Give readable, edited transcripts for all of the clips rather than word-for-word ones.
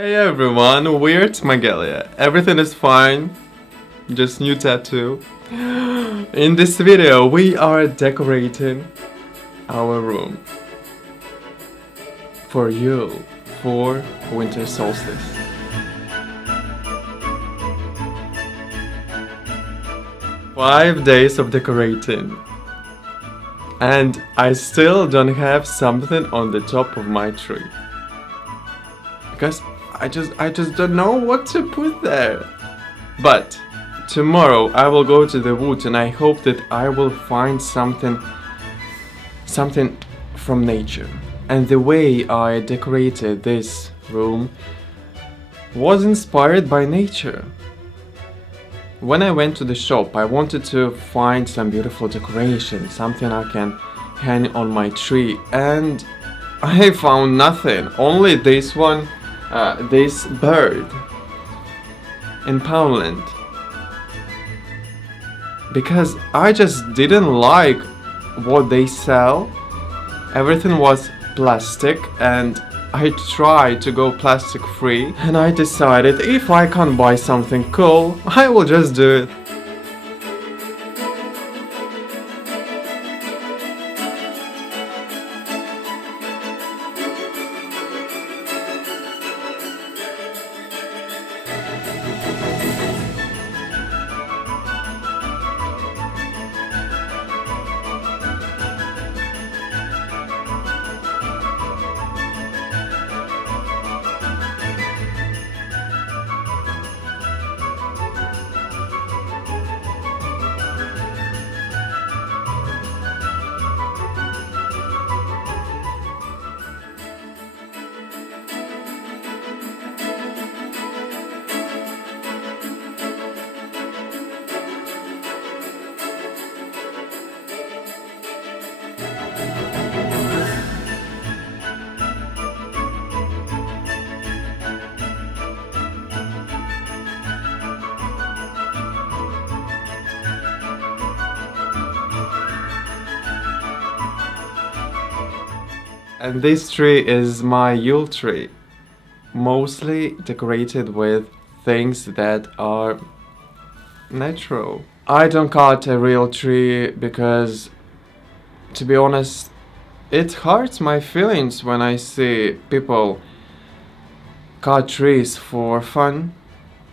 Hey everyone, we're Magalia. Everything is fine, just new tattoo. In this video, we are decorating our room for Yule, for Winter Solstice. Five days of decorating, and I still don't have something on the top of my tree because I just don't know what to put there. But tomorrow I will go to the woods and I hope that I will find something from nature. And the way I decorated this room was inspired by nature. When I went to the shop, I wanted to find some beautiful decoration, something I can hang on my tree, and I found nothing, only this one, this bird in Poundland. Because I just didn't like what they sell. Everything was plastic and I tried to go plastic free, and I decided if I can't buy something cool, I will just do it. And this tree is my Yule tree, mostly decorated with things that are natural. I don't cut a real tree because, to be honest, it hurts my feelings when I see people cut trees for fun,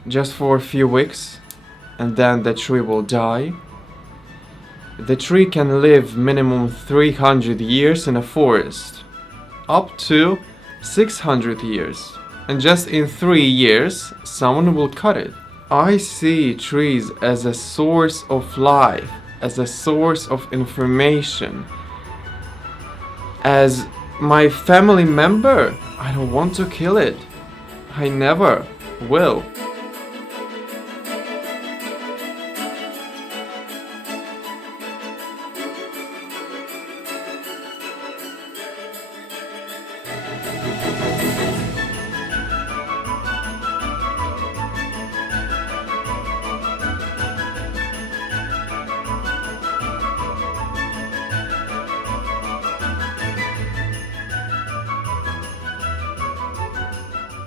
just for a few weeks, and then the tree will die. The tree can live minimum 300 years in a forest, up to 600 years, and just in 3 years someone will cut it. I see trees as a source of life, as a source of information, as my family member. I don't want to kill it. I never will.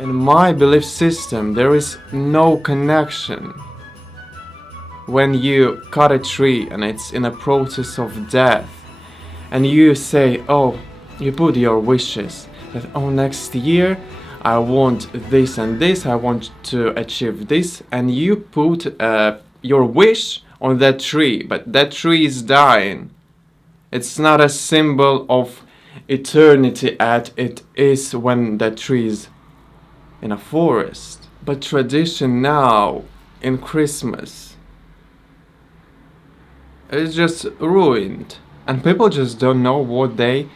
In my belief system, there is no connection. When you cut a tree and it's in a process of death, and you say, oh, you put your wishes, that, oh, next year I want this and this, I want to achieve this, and you put your wish on that tree, but that tree is dying. It's not a symbol of eternity as it is when that tree is in a forest. But tradition now in Christmas is just ruined, and people just don't know what they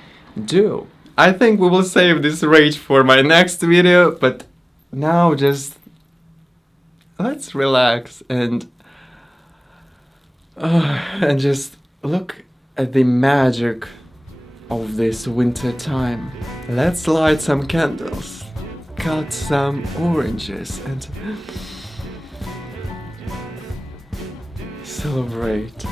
do. I think we will save this rage for my next video, but now just let's relax and just look at the magic of this winter time. Let's light some candles, cut some oranges, and celebrate.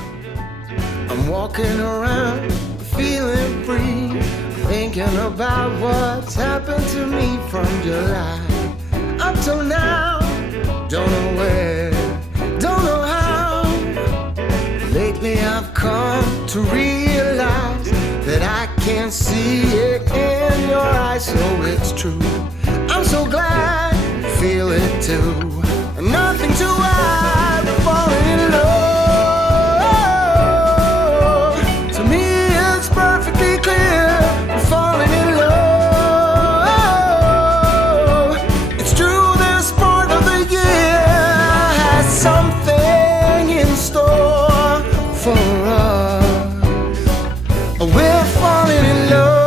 I'm walking around feeling free, thinking about what's happened to me from July. see it in your eyes, so it's true. I'm so glad you feel it too. Nothing to hide but falling in love. To me it's perfectly clear, we're falling in love. It's true, this part of the year has something in store for us. We're falling in love.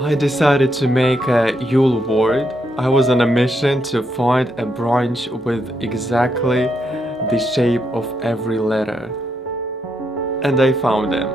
I decided to make a Yule word. I was on a mission to find a branch with exactly the shape of every letter. And I found them.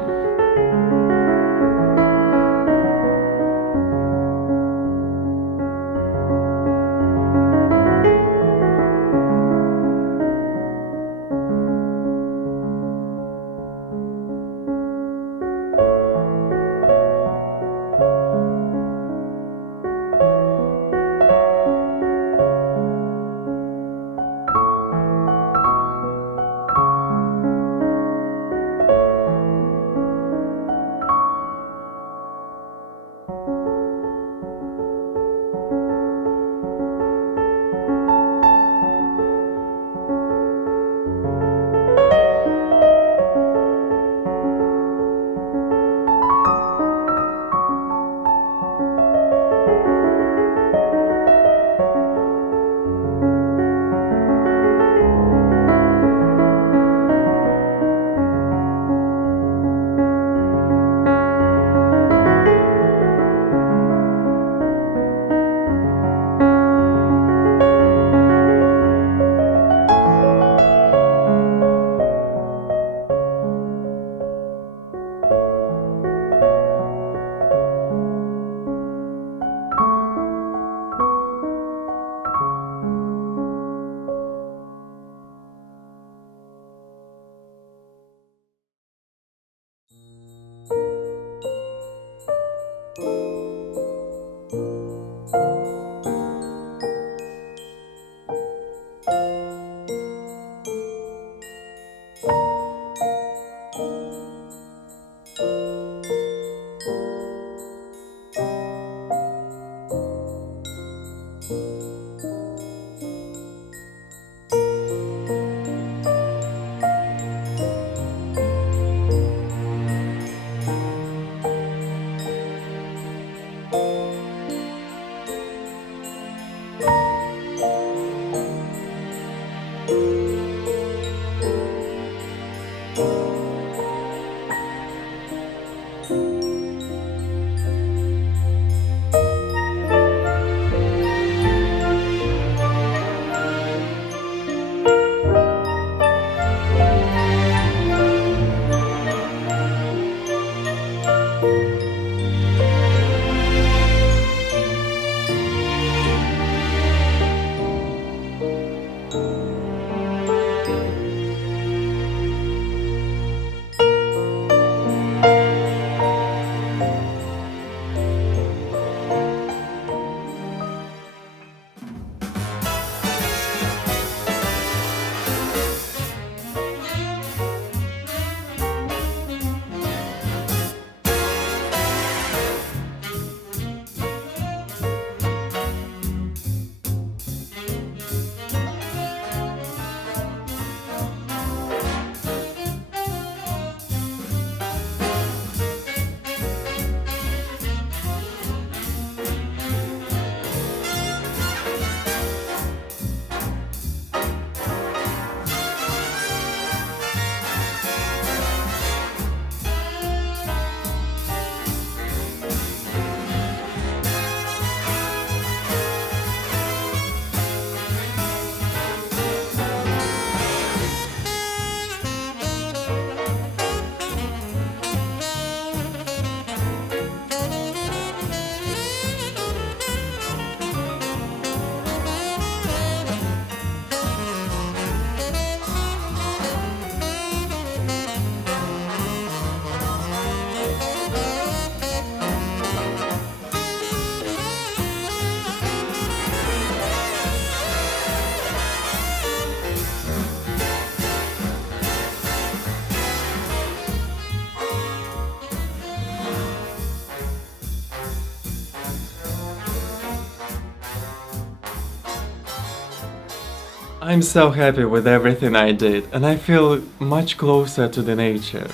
I'm so happy with everything I did, and I feel much closer to the nature.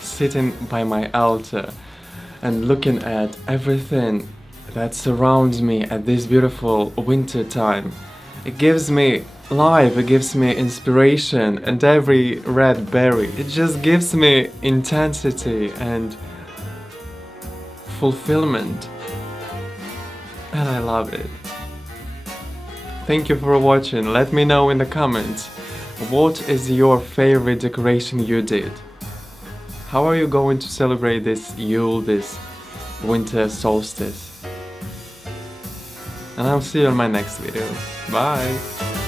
Sitting by my altar and looking at everything that surrounds me at this beautiful winter time. It gives me life, it gives me inspiration, and every red berry, it just gives me intensity and fulfillment. And I love it. Thank you for watching. Let me know in the comments, what is your favorite decoration you did? How are you going to celebrate this Yule, this Winter Solstice? And I'll see you in my next video. Bye!